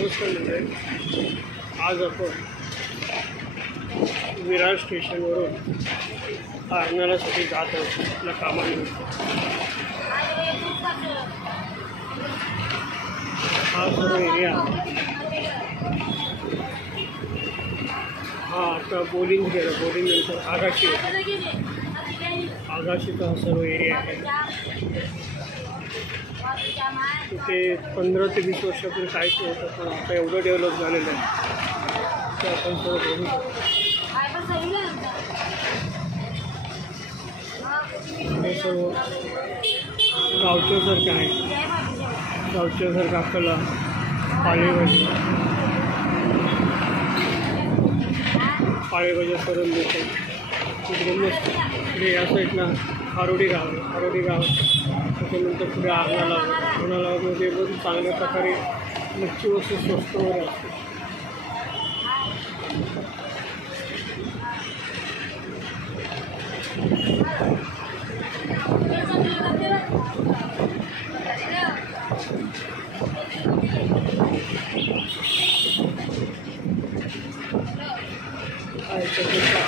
नमस्कार मंडळी, आज आपण विरार स्टेशनवरून आरणालासाठी जात आहोत आपल्या कामानिमित्त। हा सर्व एरिया हा आता बोलिंग केलं, बोलिंग नंतर आगाशीचा हा सर्व एरिया आहे। इथे 15 ते 20 वर्षापूर्वी काहीच नव्हतं, पण आता एवढं डेव्हलप झालेलं आहे ते आपण सर्व बघू शकतो। हे सर्व गावच्यासारखं आहे, गावच्यासारखं आपल्याला पाळेभाज्या सर्व मिळतो एकदम मस्त। पुढे या साईडला हारोडी गाव आहे, हारोडी गाव त्याच्यानंतर पुढे आरणालामध्ये पण चांगल्या प्रकारे मच्छी वस्तू स्वस्त वगैरे असते।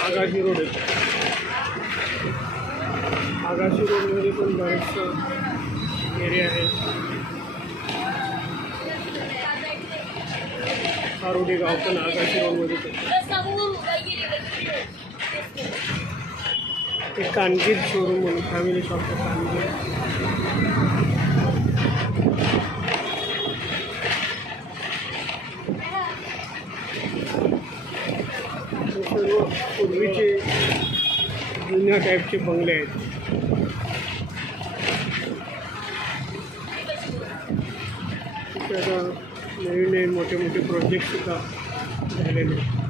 आगाशी रोड आहे, आगाशी रोडमध्ये पण बरंचसं एरिया आहे। हारोडी गाव पण आगाशी रोडमध्ये ते कानगीर शोरूम म्हणून फॅमिली शॉप आहे कानगीर। सर्व पूर्वीचे जुन्या टाईपचे बंगले आहेत। तिथे आता नवीन मोठे मोठे प्रोजेक्टसुद्धा झालेले आहेत।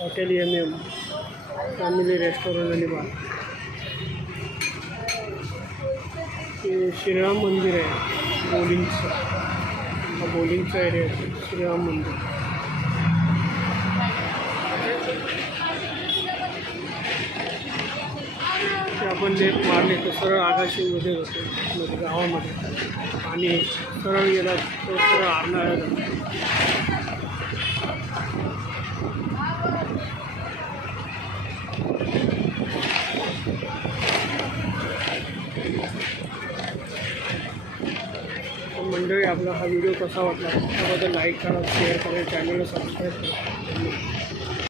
हॉटेल MM फॅमिली रेस्टॉरंट आणि बार। ते श्रीराम मंदिर आहे बोलिंगचं, हा बोलिंगचा एरिया आहे श्रीराम मंदिर। ते आपण लेफ्ट मारले तर सरळ आगाशीमध्ये जातो, मध्ये गावामध्ये, आणि सरळ गेला तर सरळ आरणाला जातो। मंडळी, आपला हा व्हिडिओ कसा वाटला त्याबद्दल लाईक करा, शेअर करा, चॅनलला सबस्क्राईब करा।